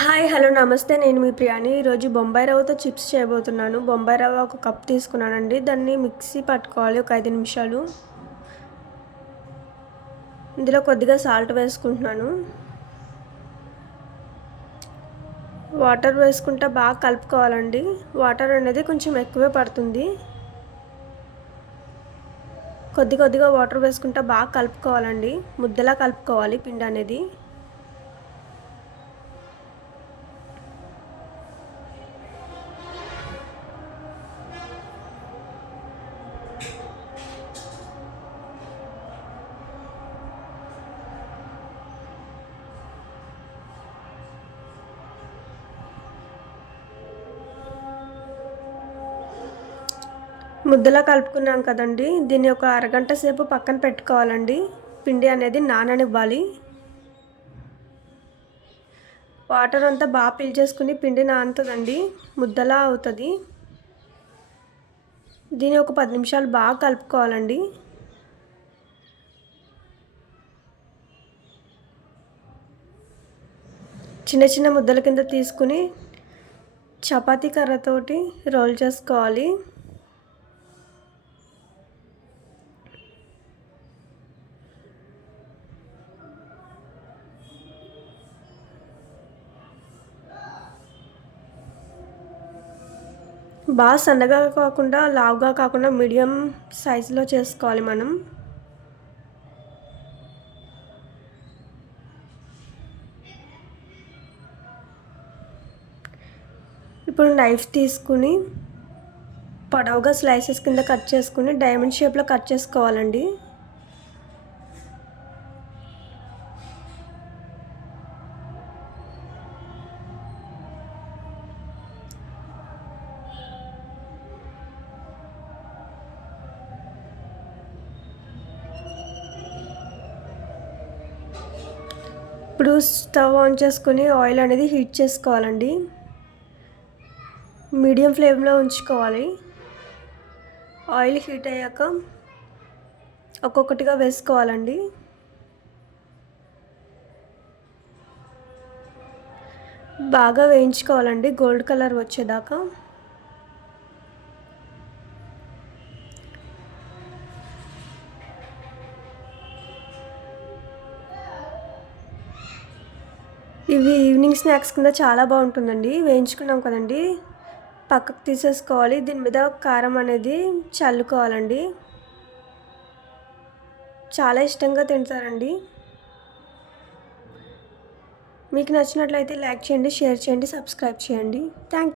Hi hello నమస్తే. నేను మీ ప్రియాని. ఈరోజు బొంబాయి రవ్వతో చిప్స్ చేయబోతున్నాను. బొంబాయి రవ్వ ఒక కప్ తీసుకున్నానండి. దాన్ని మిక్సీ పట్టుకోవాలి ఒక 5 నిమిషాలు. ఇందులో కొద్దిగా సాల్ట్ వేసుకుంటున్నాను. వాటర్ వేసుకుంటా బాగా కలుపుకోవాలండి. వాటర్ అనేది కొంచెం ఎక్కువే పడుతుంది. కొద్దిగా వాటర్ వేసుకుంటా బాగా కలుపుకోవాలండి. ముద్దలా కలుపుకోవాలి పిండి అనేది. ముద్దలా కలుపుకున్నాం కదండి, దీన్ని ఒక అరగంట సేపు పక్కన పెట్టుకోవాలండి. పిండి అనేది నాననివ్వాలి. వాటర్ అంతా బాగా పీల్చేసుకుని పిండి నానుతుందండి, ముద్దలా అవుతుంది. దీన్ని ఒక 10 నిమిషాలు బాగా కలుపుకోవాలండి. చిన్న చిన్న ముద్దల కింద తీసుకుని చపాతీ కర్రతోటి రోల్ చేసుకోవాలి. బాగా సన్నగా కాకుండా లావుగా కాకుండా మీడియం సైజులో చేసుకోవాలి మనం. ఇప్పుడు నైఫ్ తీసుకుని పొడవుగా స్లైసెస్ కింద కట్ చేసుకుని డైమండ్ షేప్లో కట్ చేసుకోవాలండి. ఇప్పుడు స్టవ్ ఆన్ చేసుకుని ఆయిల్ అనేది హీట్ చేసుకోవాలండి. మీడియం ఫ్లేమ్లో ఉంచుకోవాలి. ఆయిల్ హీట్ అయ్యాక ఒక్కొక్కటిగా వేసుకోవాలండి. బాగా వేయించుకోవాలండి గోల్డ్ కలర్ వచ్చేదాకా. ఇవి ఈవినింగ్ స్నాక్స్ కింద చాలా బాగుంటుందండి. వేయించుకున్నాం కదండి, పక్కకు తీసేసుకోవాలి. దీని మీద కారం అనేది చల్లుకోవాలండి. చాలా ఇష్టంగా తింటారండి. మీకు నచ్చినట్లయితే లైక్ చేయండి, షేర్ చేయండి, సబ్స్క్రైబ్ చేయండి. థ్యాంక్